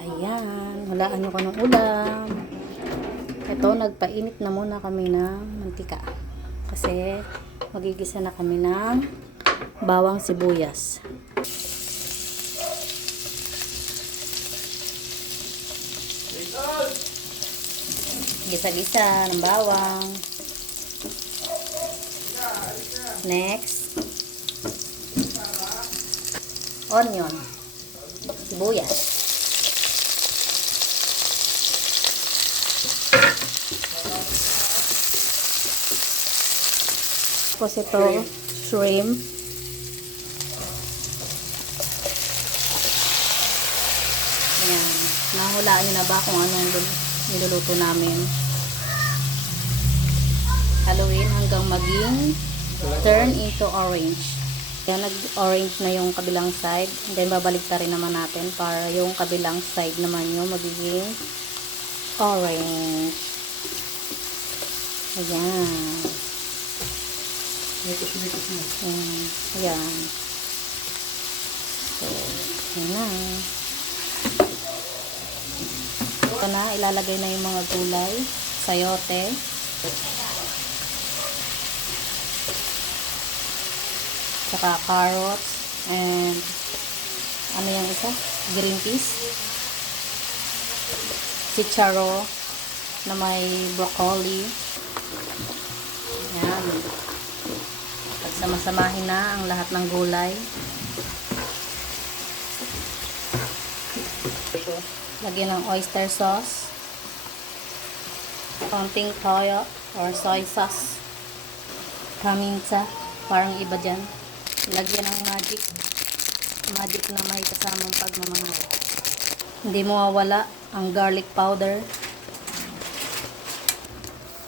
Ayan, hulaan nyo ka ng ulam. Ito, nagpainit na muna kami ng mantika. Kasi, magigisa na kami ng bawang sibuyas. Gisa-gisa ng bawang. Next, onion, sibuyas. Tapos ito, shrimp. Ayan. Nahulaan nyo na ba kung anong niluluto namin? Haluin hanggang maging turn into orange. Kaya nag-orange na yung kabilang side. And then babalik pa rin naman natin para yung kabilang side naman yung magiging orange. Ayan. Ayan. So, ayan na. Ito na, ilalagay na yung mga gulay. Sayote. Saka carrots. And, ano yung isa? Green peas. Chicharo na may broccoli. Ayan. Pagsama-samahin na ang lahat ng gulay. Lagyan ng oyster sauce. Konting toyo or soy sauce. Paminta. Parang iba dyan. Lagyan ng magic. Magic na may kasamang pagmamahal. Hindi mawawala ang garlic powder.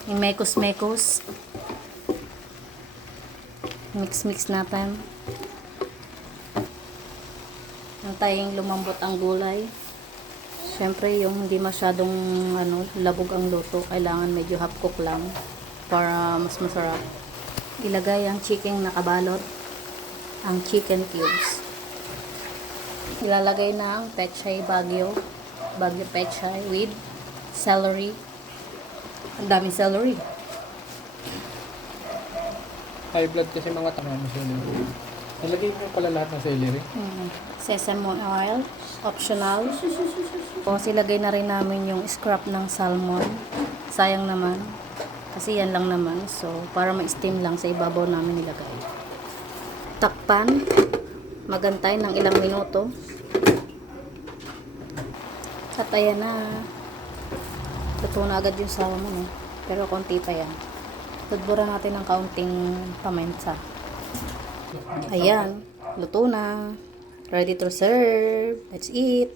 Yung mekos-mekos. Mix-mix natin. Antayin lumambot ang gulay. Siyempre, yung hindi masyadong labog ang luto, kailangan medyo half cook lang para mas masarap. Ilagay ang chicken nakabalot, ang chicken cubes. Ilalagay na ang pechay bagyo pechay with celery. Ang daming celery. High blood kasi mga tanga mo celery. Nalagay mo pala lahat ng celery. Sesame oil, optional. Tapos ilagay na rin namin yung scrap ng salmon. Sayang naman. Kasi yan lang naman. So, para ma-steam lang sa ibabaw namin nilagay. Takpan. Magantay ng ilang minuto. At ayan na. Luto na agad yung salmon. Pero konti pa yan. Tudburan natin ng kaunting paminta. Ayan. Luto na. Ready to serve. Let's eat.